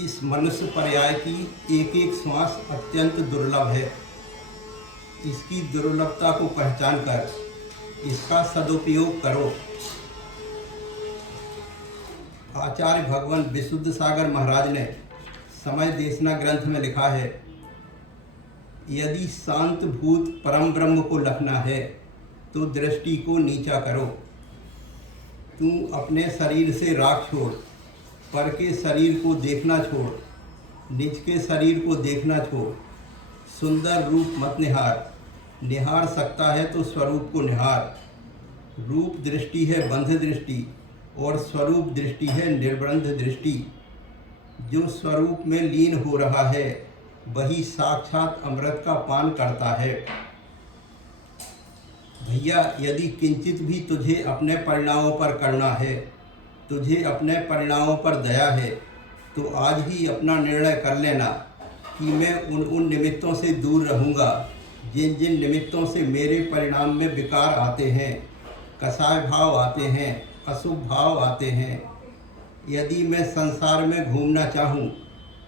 इस मनुष्य पर्याय की एक एक श्वास अत्यंत दुर्लभ है। इसकी दुर्लभता को पहचान कर इसका सदुपयोग करो। आचार्य भगवान विशुद्ध सागर महाराज ने समय देशना ग्रंथ में लिखा है, यदि शांत भूत परम ब्रह्म को लखना है तो दृष्टि को नीचा करो। तू अपने शरीर से राग छोड़, पर के शरीर को देखना छोड़, निज के शरीर को देखना छोड़। सुंदर रूप मत निहार, निहार सकता है तो स्वरूप को निहार। रूप दृष्टि है बंध दृष्टि और स्वरूप दृष्टि है निर्बंध दृष्टि। जो स्वरूप में लीन हो रहा है वही साक्षात अमृत का पान करता है। भैया, यदि किंचित भी तुझे अपने परिणामों पर करना है, तुझे अपने परिणामों पर दया है, तो आज ही अपना निर्णय कर लेना कि मैं उन निमित्तों से दूर रहूँगा जिन जिन निमित्तों से मेरे परिणाम में विकार आते हैं, कसाय भाव आते हैं, अशुभ भाव आते हैं। यदि मैं संसार में घूमना चाहूँ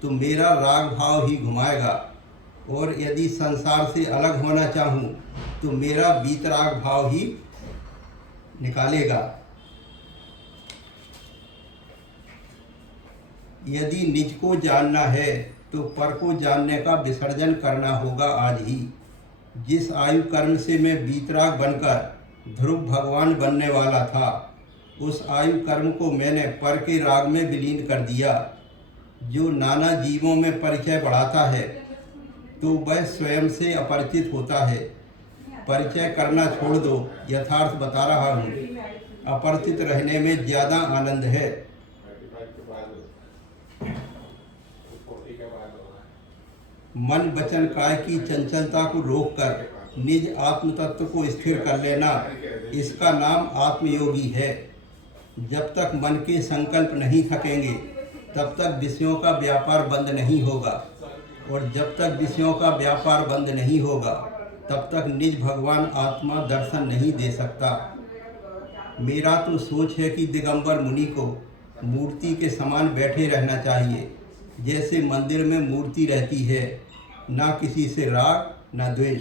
तो मेरा राग भाव ही घुमाएगा, और यदि संसार से अलग होना चाहूँ तो मेरा वीतराग भाव ही निकालेगा। यदि निज को जानना है तो पर को जानने का विसर्जन करना होगा आज ही। जिस आयु कर्म से मैं वीतराग बनकर ध्रुव भगवान बनने वाला था, उस आयु कर्म को मैंने पर के राग में विलीन कर दिया। जो नाना जीवों में परिचय बढ़ाता है तो वह स्वयं से अपरिचित होता है। परिचय करना छोड़ दो, यथार्थ बता रहा हूँ। अपरिचित रहने में ज़्यादा आनंद है। मन वचन काय की चंचलता को रोककर निज आत्म तत्व को स्थिर कर लेना, इसका नाम आत्मयोगी है। जब तक मन के संकल्प नहीं थकेंगे तब तक विषयों का व्यापार बंद नहीं होगा, और जब तक विषयों का व्यापार बंद नहीं होगा तब तक निज भगवान आत्मा दर्शन नहीं दे सकता। मेरा तो सोच है कि दिगंबर मुनि को मूर्ति के समान बैठे रहना चाहिए, जैसे मंदिर में मूर्ति रहती है। ना किसी से राग ना द्वेष,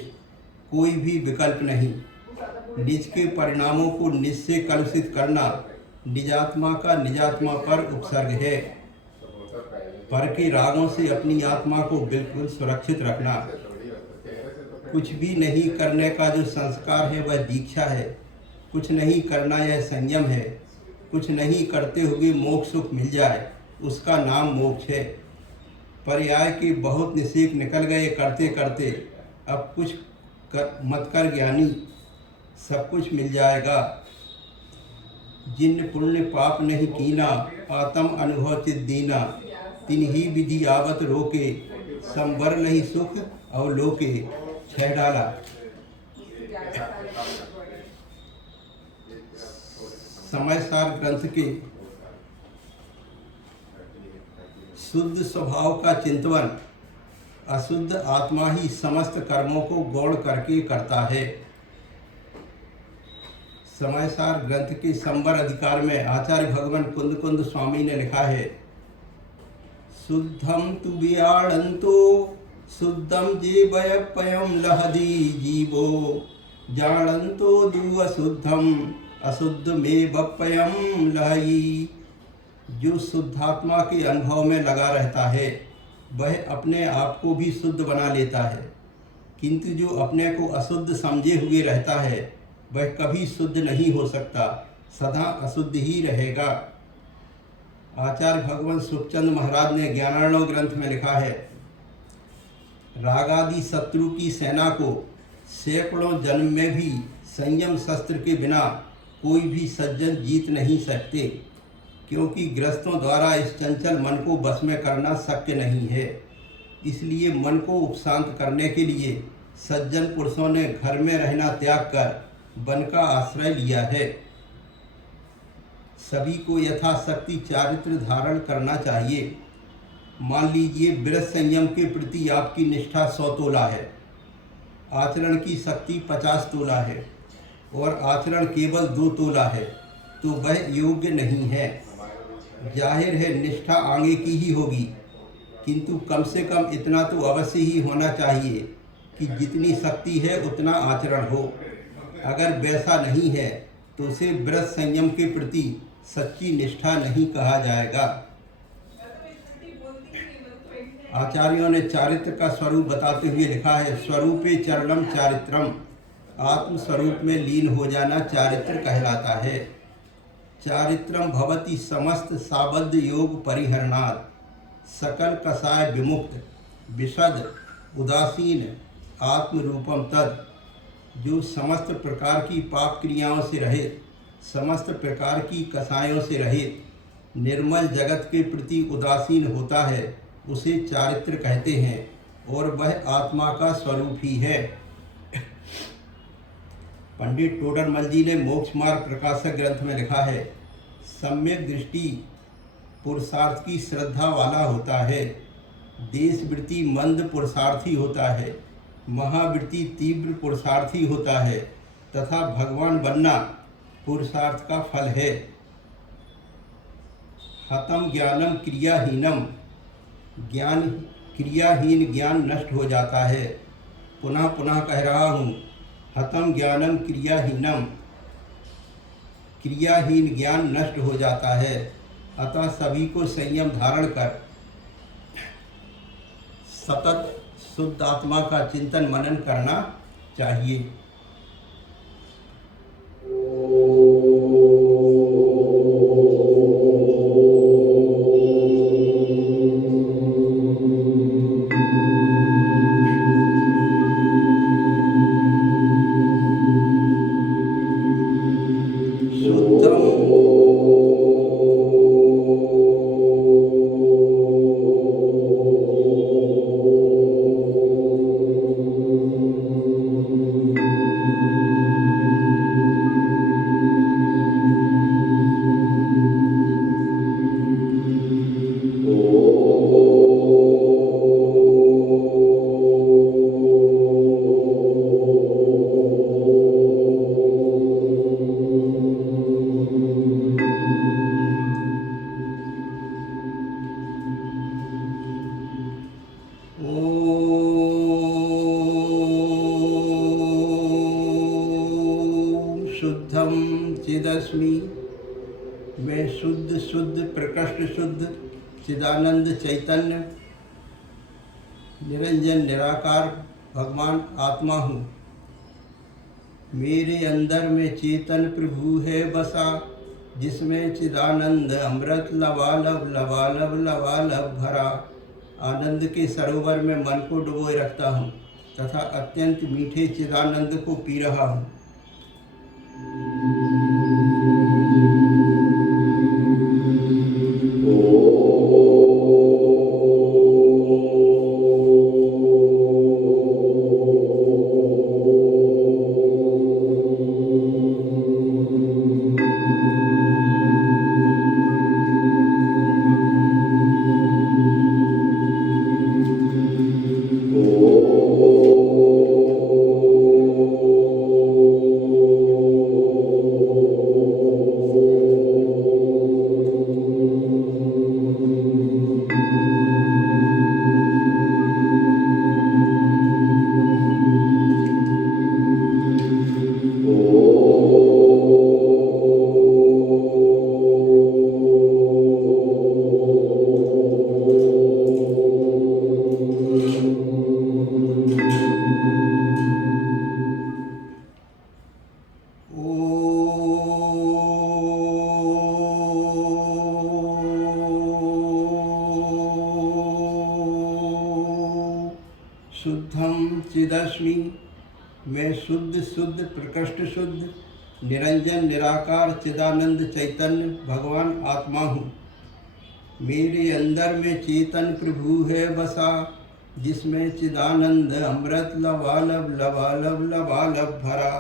कोई भी विकल्प नहीं। निज के परिणामों को निज से कलुषित करना निजात्मा का निजात्मा पर उपसर्ग है। पर के रागों से अपनी आत्मा को बिल्कुल सुरक्षित रखना। कुछ भी नहीं करने का जो संस्कार है वह दीक्षा है। कुछ नहीं करना यह संयम है। कुछ नहीं करते हुए मोक्ष सुख मिल जाए उसका नाम मोक्ष है। पर्याय के बहुत निषेध निकल गए करते करते, अब कुछ मत कर ज्ञानी, सब कुछ मिल जाएगा। जिन पुण्य पाप नहीं कीना, आत्म अनुभव चित दीना। तिन्ही विधि आवत रोके, संवर नहीं सुख अवलोके। 6 डाला। समय सार ग्रंथ के शुद्ध स्वभाव का चिंतन अशुद्ध आत्मा ही समस्त कर्मों को गौण करके करता है। समय सार ग्रंथ के संवर अधिकार में आचार्य भगवान कुंद कुंद स्वामी ने लिखा है, शुद्धम तु वियाणंतो शुद्धम जीवय पयम लहदी जीवो जानंतो दु अशुद्धम अशुद्ध में बपयम लहई। जो शुद्धात्मा के अनुभव में लगा रहता है वह अपने आप को भी शुद्ध बना लेता है, किंतु जो अपने को अशुद्ध समझे हुए रहता है वह कभी शुद्ध नहीं हो सकता, सदा अशुद्ध ही रहेगा। आचार्य भगवान सुखचंद महाराज ने ज्ञानार्णव ग्रंथ में लिखा है, रागादि शत्रु की सेना को सैकड़ों जन्म में भी संयम शस्त्र के बिना कोई भी सज्जन जीत नहीं सकते, क्योंकि ग्रस्तों द्वारा इस चंचल मन को बस में करना शक्य नहीं है। इसलिए मन को उपशांत करने के लिए सज्जन पुरुषों ने घर में रहना त्याग कर वन का आश्रय लिया है। सभी को यथाशक्ति चारित्र धारण करना चाहिए। मान लीजिए व्रत संयम के प्रति आपकी निष्ठा 100 तोला है, आचरण की शक्ति 50 तोला है और आचरण केवल 2 तोला है, तो वह योग्य नहीं है। जाहिर है निष्ठा आगे की ही होगी, किंतु कम से कम इतना तो अवश्य ही होना चाहिए कि जितनी शक्ति है उतना आचरण हो। अगर वैसा नहीं है तो उसे व्रत संयम के प्रति सच्ची निष्ठा नहीं कहा जाएगा। आचार्यों ने चारित्र का स्वरूप बताते हुए लिखा है, स्वरूपे चरणम चारित्रम, आत्म स्वरूप में लीन हो जाना चारित्र कहलाता है। चारित्रम भवति समस्त साबद्ध योग परिहरणात्, सकल कसाय विमुक्त विशद उदासीन आत्मरूपम तद, जो समस्त प्रकार की पाप क्रियाओं से रहित, समस्त प्रकार की कसायों से रहित, निर्मल जगत के प्रति उदासीन होता है, उसे चारित्र कहते हैं और वह आत्मा का स्वरूप ही है। पंडित टोडरमल जी ने मोक्ष मार्ग प्रकाशक ग्रंथ में लिखा है, सम्यक दृष्टि पुरुषार्थ की श्रद्धा वाला होता है, देशवृत्ति मंद पुरुषार्थी होता है, महावृत्ति तीव्र पुरुषार्थी होता है तथा भगवान बनना पुरुषार्थ का फल है। हतम ज्ञानम क्रियाहीनम, ज्ञान क्रियाहीन ज्ञान नष्ट हो जाता है। पुनः पुनः कह रहा हूँ, हतम ज्ञानम क्रियाहीनम, क्रियाहीन ज्ञान नष्ट हो जाता है। अतः सभी को संयम धारण कर सतत शुद्ध आत्मा का चिंतन मनन करना चाहिए। शुद्धम चिदस्मि, मैं शुद्ध शुद्ध प्रकृष्ट शुद्ध चिदानंद चैतन्य निरंजन निराकार भगवान आत्मा हूँ। मेरे अंदर में चेतन प्रभु है बसा, जिसमें चिदानंद अमृत लबालब लबालब लबालब भरा। आनंद के सरोवर में मन को डुबोए रखता हूँ तथा अत्यंत मीठे चिदानंद को पी रहा हूँ। शुद्धम चिदस्मि, मैं शुद्ध शुद्ध प्रकृष्ट शुद्ध निरंजन निराकार चिदानंद चैतन्य भगवान आत्मा हूँ। मेरे अंदर में चेतन प्रभु है बसा, जिसमें चिदानंद अमृत लबालब लबालब लबालब भरा।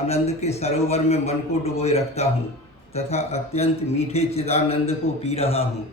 आनंद के सरोवर में मन को डुबोए रखता हूँ तथा अत्यंत मीठे चिदानंद को पी रहा हूँ।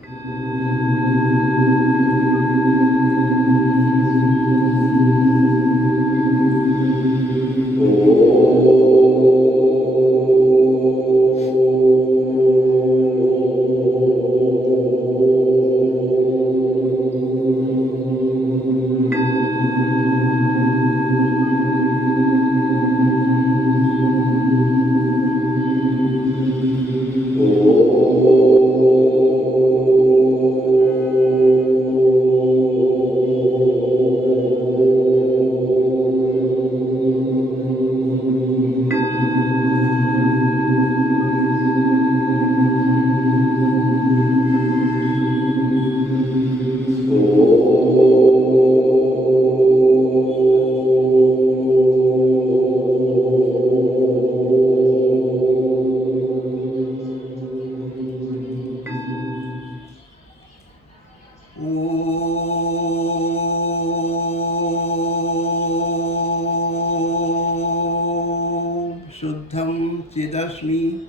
शुद्धम चिदस्मि।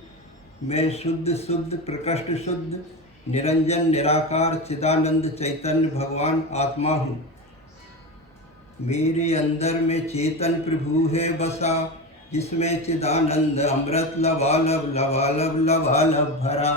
मैं शुद्ध शुद्ध प्रकृष्ट शुद्ध निरंजन निराकार चिदानंद चैतन्य भगवान आत्मा हूँ। मेरे अंदर में चेतन प्रभु है बसा, जिसमें चिदानंद अमृत लबालब लबालब लबालब भरा।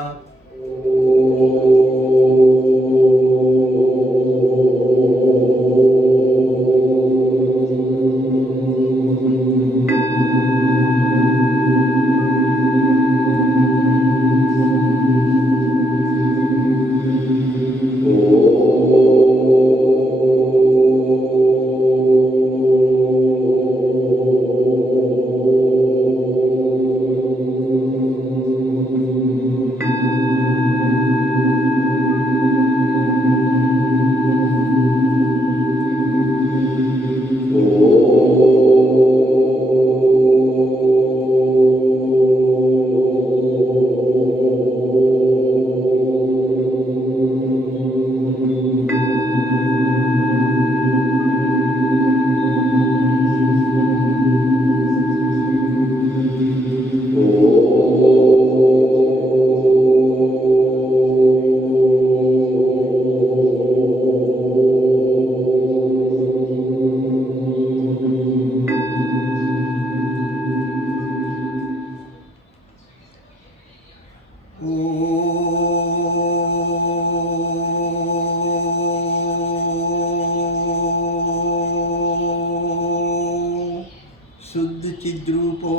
शुद्ध चिद्रूपो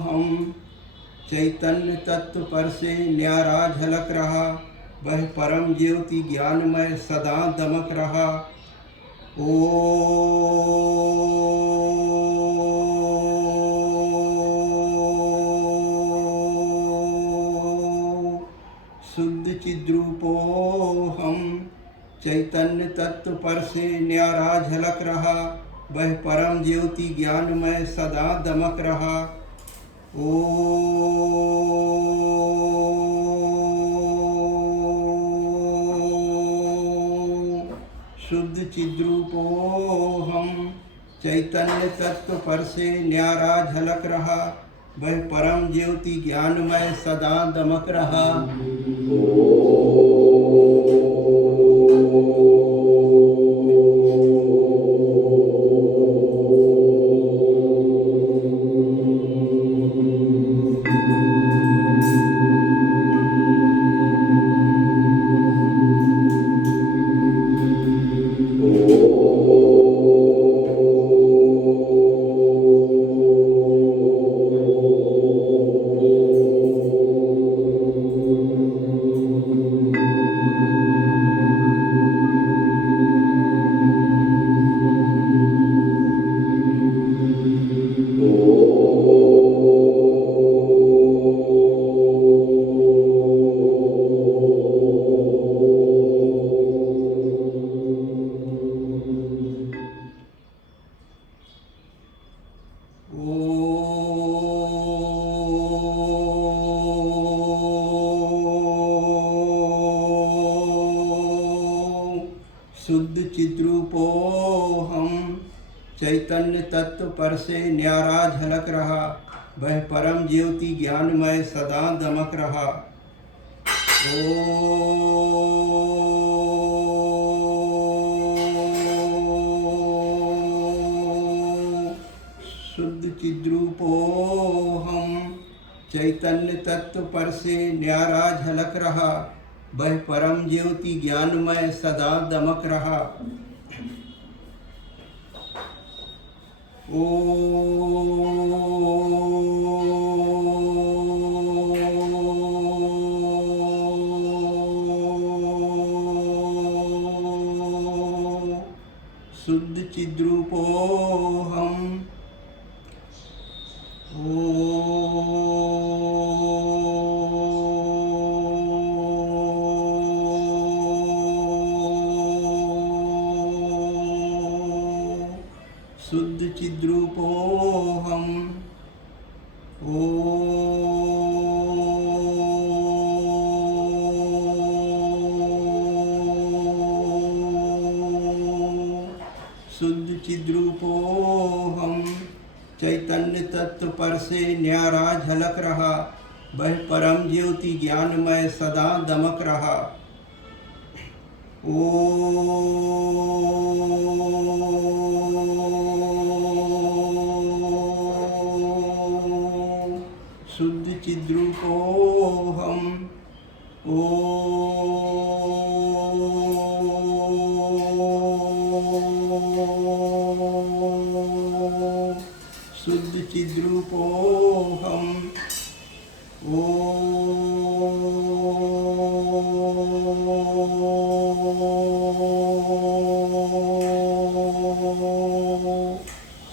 हम चैतन्य तत्व पर से न्यारा झलक रहा, वह परम ज्योति ज्ञानमय सदा दमक रहा। शुद्ध चिद्रूपो हम चैतन्य तत्व पर से न्यारा झलक रहा, वह परम ज्योति ज्ञानमय सदा दमक रहा। शुद्ध चिद्रूपो हम चैतन्य तत्व पर से न्यारा झलक रहा, वह परम ज्योति ज्ञानमय सदा दमक रहा। शुद्ध चिद्रूपो हम चैतन्य तत्व पर से न्यारा झलक रहा, वह परम ज्योति ज्ञानमय सदा दमक रहा। शुद्ध चिद्रूपो हम चैतन्य तत्व पर से न्यारा झलक रहा, वह परम ज्योति ज्ञानमय सदा दमक रहा। शुद्ध चिद्रूपो हम शुद्ध चिद्रूपो हम शुद्ध चिद्रूपो हम चैतन्य तत्व पर से न्यारा झलक रहा, वह परम ज्योति ज्ञानमय सदा दमक रहा। शुद्ध चिद्रूपोऽहम्। शुद्ध चिद्रूपोऽहम्।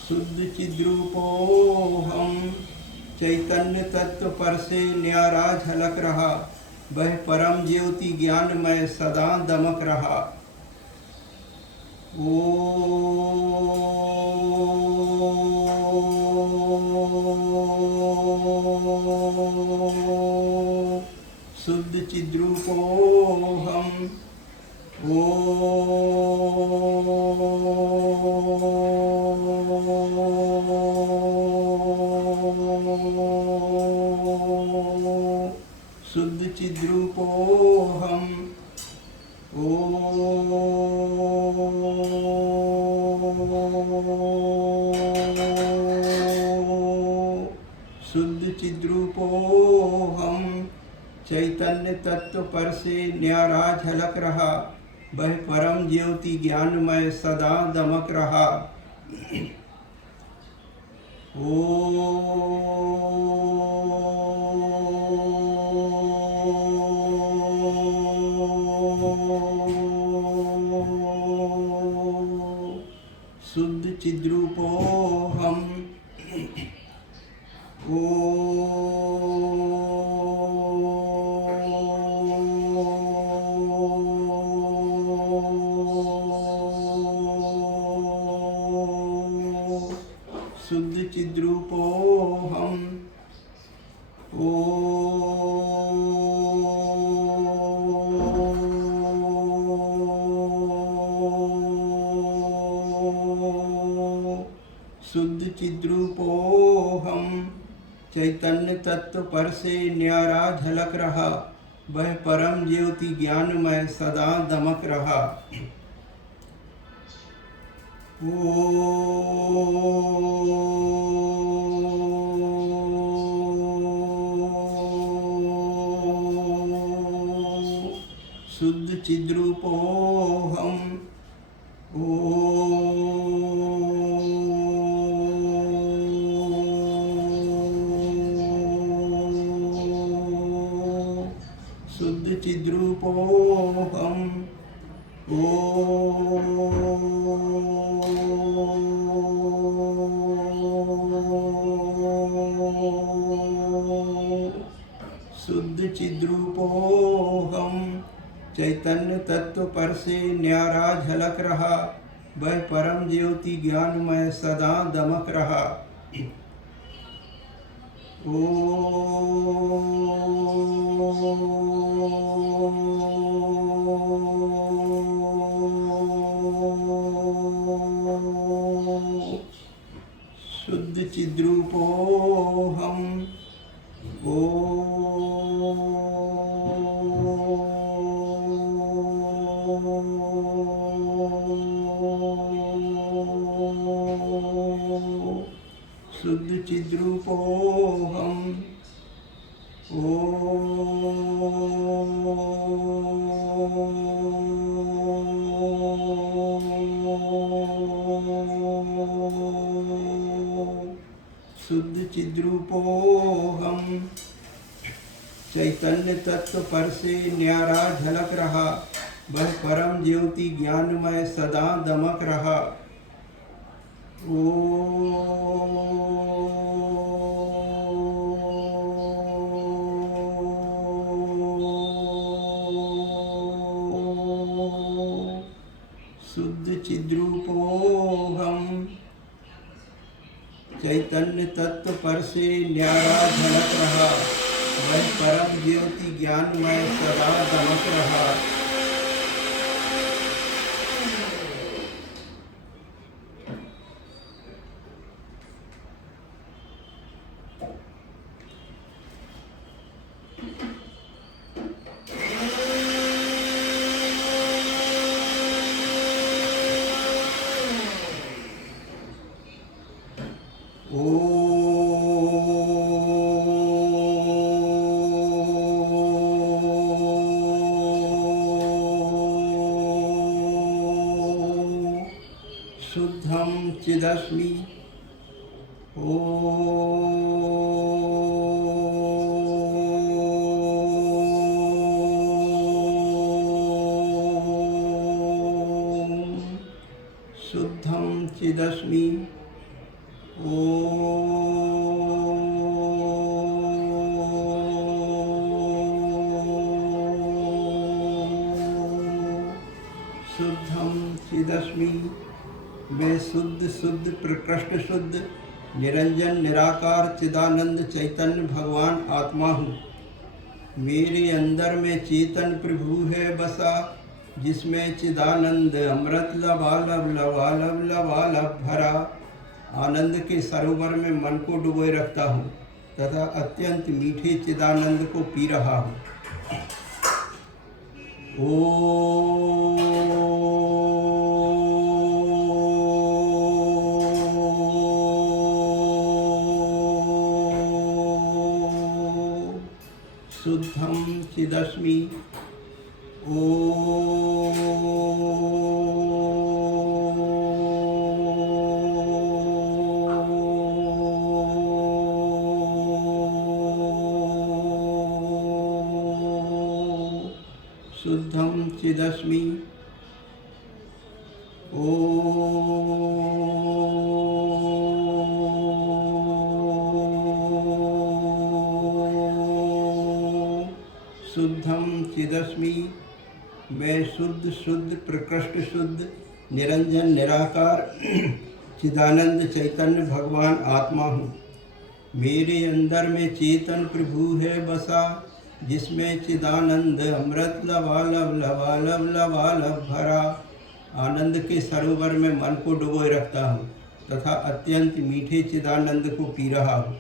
शुद्ध चिद्रूपोऽहम्। चैतन्य तत्व पर से न्यारा झलक रहा, वह परम ज्योति ज्ञानमय सदा दमक रहा। शुद्ध चिद्रूपोऽहम्। शुद्ध चिद्रूपोऽहम्। शुद्ध चिद्रूपोऽहम्। चैतन्य तत्व पर से न्यारा झलक रहा, वह परम ज्योति ज्ञानमय सदा दमक रहा। शुद्ध चिद्रूपोऽहम्। शुद्ध चिद्रूपोऽहम्। शुद्ध चिद्रूपोऽहम्। चैतन्य तत्व पर से न्यारा झलक रहा, वह परम ज्योति ज्ञानमय सदा दमक रहा। शुद्ध चिद्रूपोऽहम्। शुद्ध चिद्रूपोऽहम्। शुद्ध चिद्रूपोऽहम्। चैतन्य तत्व पर से न्यारा झलक रहा, वह परम ज्योति ज्ञानमय सदा दमक रहा। शुद्ध चिद्रूपोऽहम्। शुद्ध चिद्रूपोऽहम्। शुद्ध चिद्रूपोऽहम्। चैतन्य तत्व पर से न्यारा झलक रहा, वह परम ज्योति ज्ञानमय सदा दमक रहा। शुद्ध चिद्रूपोऽहम्। चैतन्य तत्व पर से न्यारा झलक रहा, वह परम ज्योति ज्ञानमय सदा दमक रहा। चिदस्मि शुद्धं चिदस्मि शुद्धं चिदस्मि। मैं शुद्ध शुद्ध प्रकृष्ट शुद्ध निरंजन निराकार चिदानंद चैतन्य भगवान आत्मा हूँ। मेरे अंदर में चेतन प्रभु है बसा, जिसमें चिदानंद अमृत लबालब लबालब लबालब भरा। आनंद के सरोवर में मन को डुबोए रखता हूँ तथा अत्यंत मीठे चिदानंद को पी रहा हूँ। शुद्धं चिदस्मि शुद्धं चिदस्मि शुद्धं चिदस्मि। मैं शुद्ध शुद्ध प्रकृष्ट शुद्ध निरंजन निराकार चिदानंद चैतन्य भगवान आत्मा हूँ। मेरे अंदर में चेतन प्रभु है बसा, जिसमें चिदानंद अमृत लबालब लबालब लबालब भरा। आनंद के सरोवर में मन को डुबोए रखता हूँ तथा अत्यंत मीठे चिदानंद को पी रहा हूँ।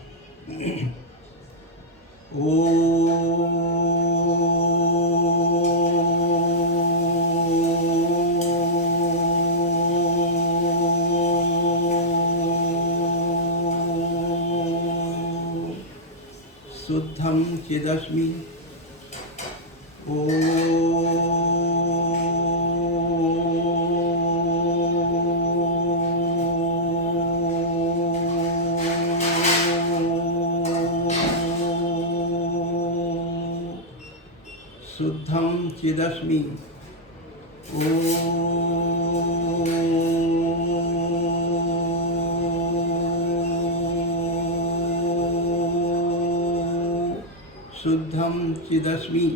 शुद्धं चिदस्मि शुद्धं चिदस्मि शुद्धं चिदस्मि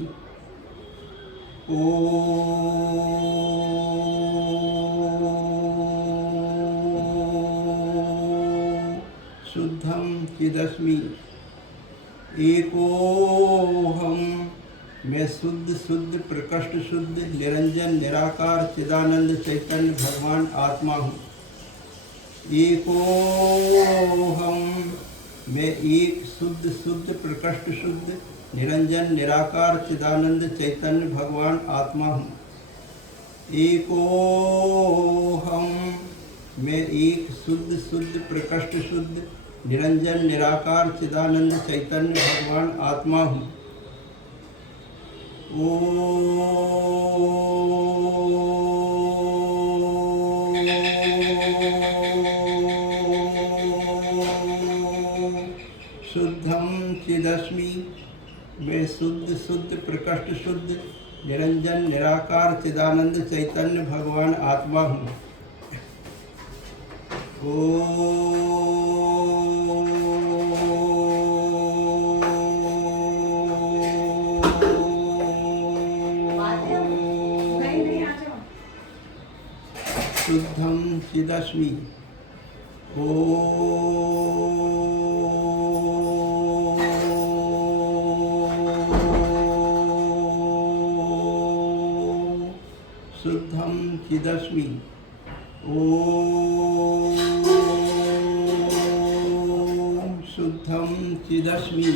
शुद्धं चिदस्मि। एकोहम। मैं शुद्ध शुद्ध प्रकृष्ट शुद्ध निरंजन निराकार चिदानंद चैतन्य भगवान आत्मा हूँ। एकोहम। मैं एक शुद्ध शुद्ध प्रकृष्ट शुद्ध निरंजन निराकार चिदानंद चैतन्य भगवान आत्मा हूँ। एकोहम। मैं एक शुद्ध शुद्ध प्रकृष्ट शुद्ध निरंजन निराकार चिदानंद चैतन्य भगवान आत्मा हूँ। शुद्धं चिदस्मि। मैं शुद्ध शुद्ध प्रकृष्ट शुद्ध निरंजन निराकार चिदानंद चैतन्य भगवान आत्मा हूँ। शुद्धं चिदस्मि। शुद्धं चिदस्मि। शुद्धं चिदस्मि।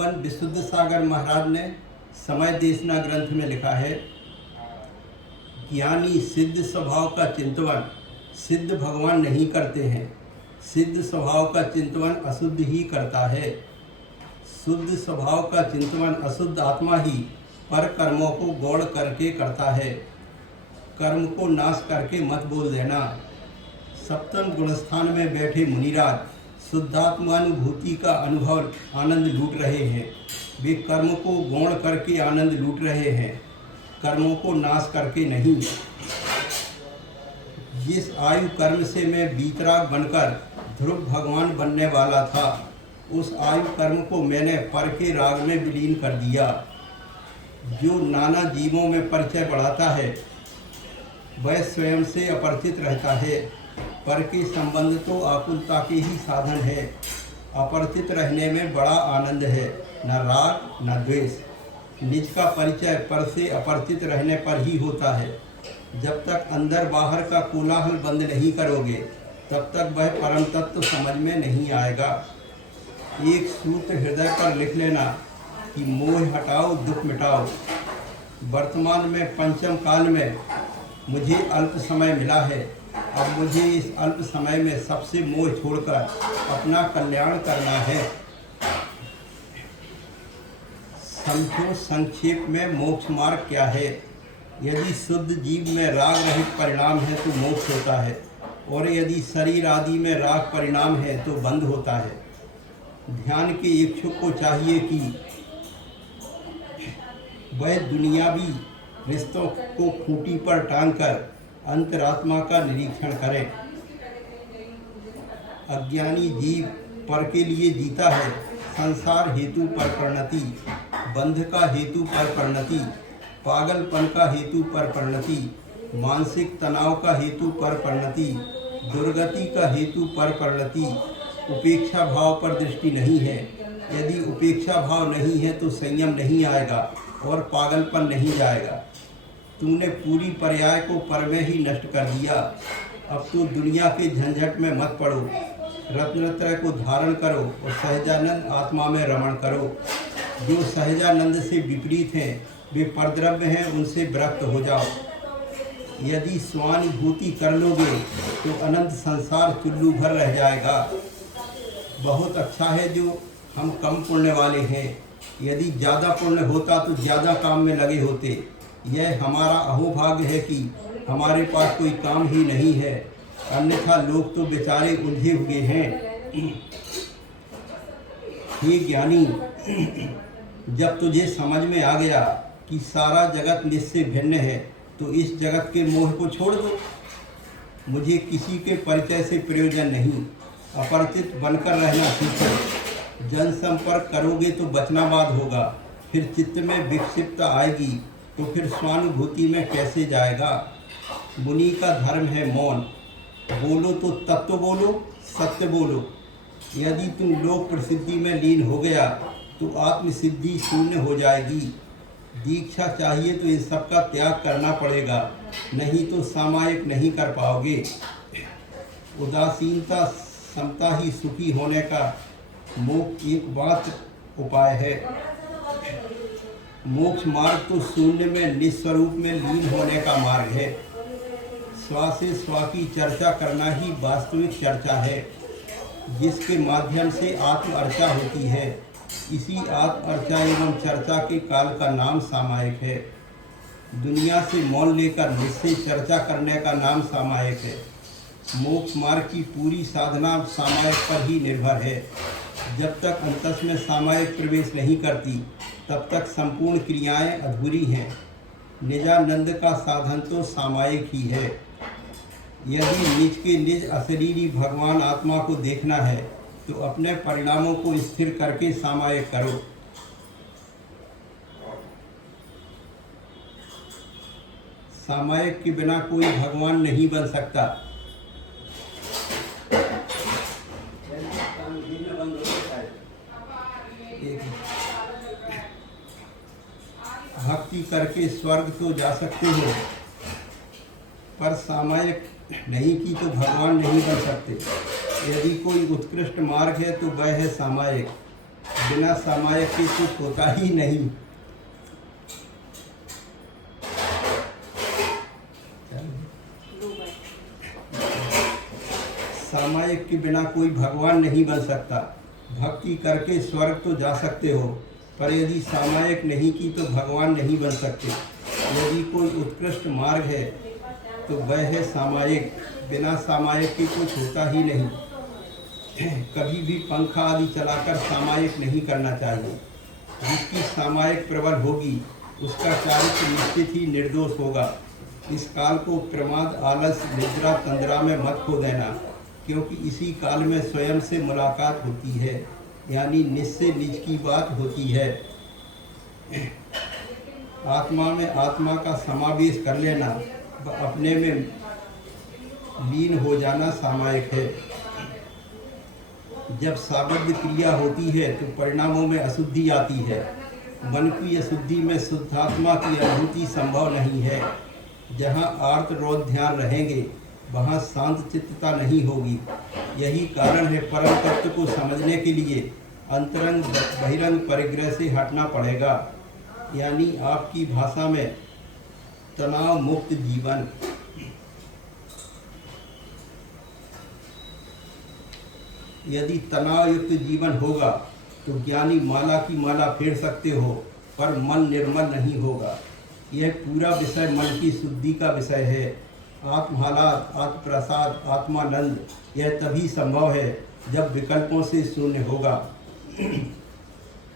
संपन्न विशुद्ध सागर महाराज ने समय देशना ग्रंथ में लिखा है, ज्ञानी सिद्ध स्वभाव का चिंतन सिद्ध भगवान नहीं करते हैं, सिद्ध स्वभाव का चिंतन अशुद्ध ही करता है। शुद्ध स्वभाव का चिंतन अशुद्ध आत्मा ही पर कर्मों को गौण करके करता है। कर्म को नाश करके मत बोल देना। सप्तम गुणस्थान में बैठे मुनिराज शुद्धात्मानुभूति का अनुभव आनंद लूट रहे हैं। वे कर्म को गौण करके आनंद लूट रहे हैं, कर्मों को नाश करके नहीं। जिस आयु कर्म से मैं वीतराग बनकर ध्रुव भगवान बनने वाला था, उस आयु कर्म को मैंने पर के राग में विलीन कर दिया। जो नाना जीवों में परिचय बढ़ाता है वह स्वयं से अपरिचित रहता है। पर के संबंध तो आकुलता के ही साधन है। अपरिचित रहने में बड़ा आनंद है, न राग न द्वेष। निज का परिचय पर से अपरिचित रहने पर ही होता है। जब तक अंदर बाहर का कोलाहल बंद नहीं करोगे तब तक वह परम तत्व समझ में नहीं आएगा। एक सूत्र हृदय पर लिख लेना कि मोह हटाओ दुख मिटाओ। वर्तमान में पंचम काल में मुझे अल्प समय मिला है। अब मुझे इस अल्प समय में सबसे मोह छोड़कर अपना कल्याण करना है। समझो संक्षेप में मोक्ष मार्ग क्या है। यदि शुद्ध जीव में राग रहित परिणाम है तो मोक्ष होता है, और यदि शरीर आदि में राग परिणाम है तो बंध होता है। ध्यान के इच्छुक को चाहिए कि वह दुनियावी रिश्तों को खूंटी पर टांगकर अंतरात्मा का निरीक्षण करे। अज्ञानी जीव पर के लिए जीता है। संसार हेतु पर परिणति, बंध का हेतु पर परिणति, पागलपन का हेतु पर परिणति, मानसिक तनाव का हेतु पर परिणति, दुर्गति का हेतु पर परिणति। उपेक्षा भाव पर दृष्टि नहीं है। यदि उपेक्षा भाव नहीं है तो संयम नहीं आएगा और पागलपन नहीं जाएगा। तूने पूरी पर्याय को पर में ही नष्ट कर दिया। अब तो दुनिया के झंझट में मत पड़ो। रत्नत्रय को धारण करो और सहजानंद आत्मा में रमण करो। जो सहजानंद से विपरीत हैं वे परद्रव्य हैं, उनसे विरक्त हो जाओ। यदि स्वानुभूति कर लोगे तो अनंत संसार चुल्लू भर रह जाएगा। बहुत अच्छा है जो हम कम पुण्य वाले हैं। यदि ज़्यादा पुण्य होता तो ज़्यादा काम में लगे होते। यह हमारा अहोभाग्य है कि हमारे पास कोई काम ही नहीं है, अन्यथा लोग तो बेचारे उलझे हुए हैं। हे ज्ञानी, जब तुझे समझ में आ गया कि सारा जगत निज से भिन्न है तो इस जगत के मोह को छोड़ दो। मुझे किसी के परिचय से प्रयोजन नहीं। अपरिचित बनकर रहना सीखो। जनसंपर्क करोगे तो वचनावाद होगा, फिर चित्त में विक्षिप्तता आएगी तो फिर स्वानुभूति में कैसे जाएगा। मुनि का धर्म है मौन। बोलो तो तत्व बोलो, सत्य बोलो। यदि तुम लोक प्रसिद्धि में लीन हो गया तो आत्मसिद्धि शून्य हो जाएगी। दीक्षा चाहिए तो इन सब का त्याग करना पड़ेगा, नहीं तो सामायिक नहीं कर पाओगे। उदासीनता समता ही सुखी होने का मोक्ष एकमात्र उपाय है। मोक्ष मार्ग तो शून्य में निस्वरूप में लीन होने का मार्ग है। स्वा से स्वा की चर्चा करना ही वास्तविक चर्चा है, जिसके माध्यम से आत्म अर्चा होती है। इसी आत्म अर्चा एवं चर्चा के काल का नाम सामायिक है। दुनिया से मौन लेकर मुझसे चर्चा करने का नाम सामायिक है। मोक्ष मार्ग की पूरी साधना सामायिक पर ही निर्भर है। जब तक अंतस में सामायिक प्रवेश नहीं करती तब तक संपूर्ण क्रियाएं अधूरी हैं। निजानंद का साधन तो सामायिक ही है। यदि निज के निज अशरीरी भगवान आत्मा को देखना है तो अपने परिणामों को स्थिर करके सामायिक करो। सामायिक के बिना कोई भगवान नहीं बन सकता। भक्ति करके स्वर्ग तो जा सकते हो, पर सामायिक नहीं की तो भगवान नहीं बन सकते। यदि कोई उत्कृष्ट मार्ग है तो वह है सामायिक। बिना सामायिक के कुछ होता ही नहीं। सामायिक के बिना कोई भगवान नहीं बन सकता। भक्ति करके स्वर्ग तो जा सकते हो, पर यदि सामायिक नहीं की तो भगवान नहीं बन सकते। यदि कोई उत्कृष्ट मार्ग है तो वह है सामायिक। बिना सामायिक के कुछ होता ही नहीं। कभी भी पंखा आदि चलाकर सामायिक नहीं करना चाहिए। जिसकी सामायिक प्रबल होगी उसका चारित्र निश्चित ही निर्दोष होगा। इस काल को प्रमाद, आलस, निद्रा, तंद्रा में मत खो देना, क्योंकि इसी काल में स्वयं से मुलाकात होती है, यानी निज से निज की बात होती है। आत्मा में आत्मा का समावेश कर लेना, अपने में लीन हो जाना सामायिक है। जब साबद्ध क्रिया होती है तो परिणामों में अशुद्धि आती है। मन की अशुद्धि में शुद्धात्मा की अनुभूति संभव नहीं है। जहाँ आर्त रोध ध्यान रहेंगे वहाँ शांत चित्तता नहीं होगी। यही कारण है परम तत्व को समझने के लिए अंतरंग बहिरंग परिग्रह से हटना पड़ेगा, यानी आपकी भाषा में तनाव मुक्त जीवन। यदि तनाव युक्त जीवन होगा तो ज्ञानी माला की माला फेर सकते हो, पर मन निर्मल नहीं होगा। यह पूरा विषय मन की शुद्धि का विषय है। आत्महालात, आत्मप्रसाद, आत्मानंद यह तभी संभव है जब विकल्पों से शून्य होगा।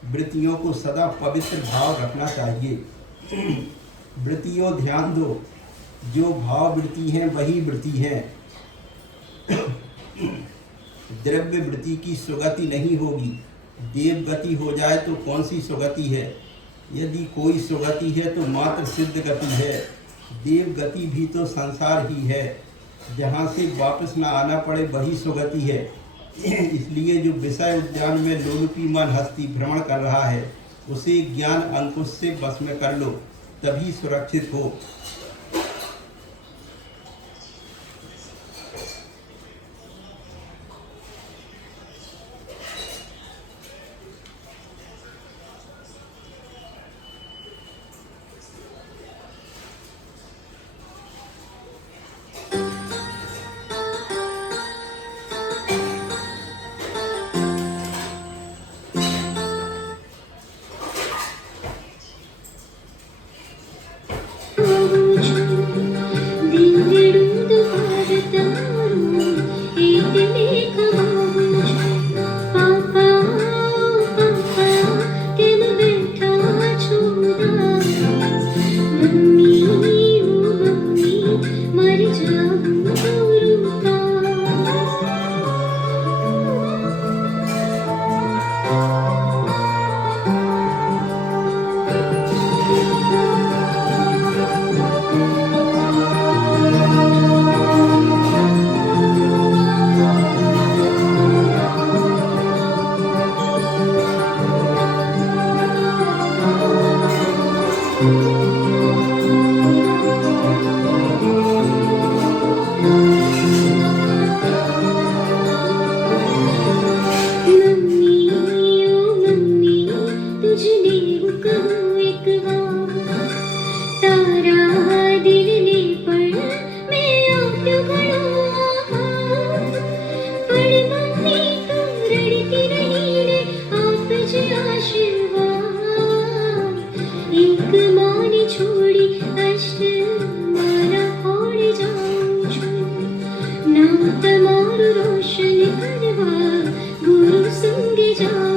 वृत्तियों को सदा पवित्र भाव रखना चाहिए। वृत्तियों ध्यान दो, जो भाव वृत्ति हैं वही वृत्ति हैं। द्रव्य वृत्ति की सुगति नहीं होगी। देव गति हो जाए तो कौन सी सुगति है? यदि कोई सुगति है तो मात्र सिद्ध गति है। देव गति भी तो संसार ही है, जहाँ से वापस न आना पड़े वही सुगति है। इसलिए जो विषय उद्यान में लोलुपीमान हस्ती भ्रमण कर रहा है उसे ज्ञान अंकुश से बस में कर लो, तभी सुरक्षित हो। नाम तमारू रोशन करवा गुरु संग जा।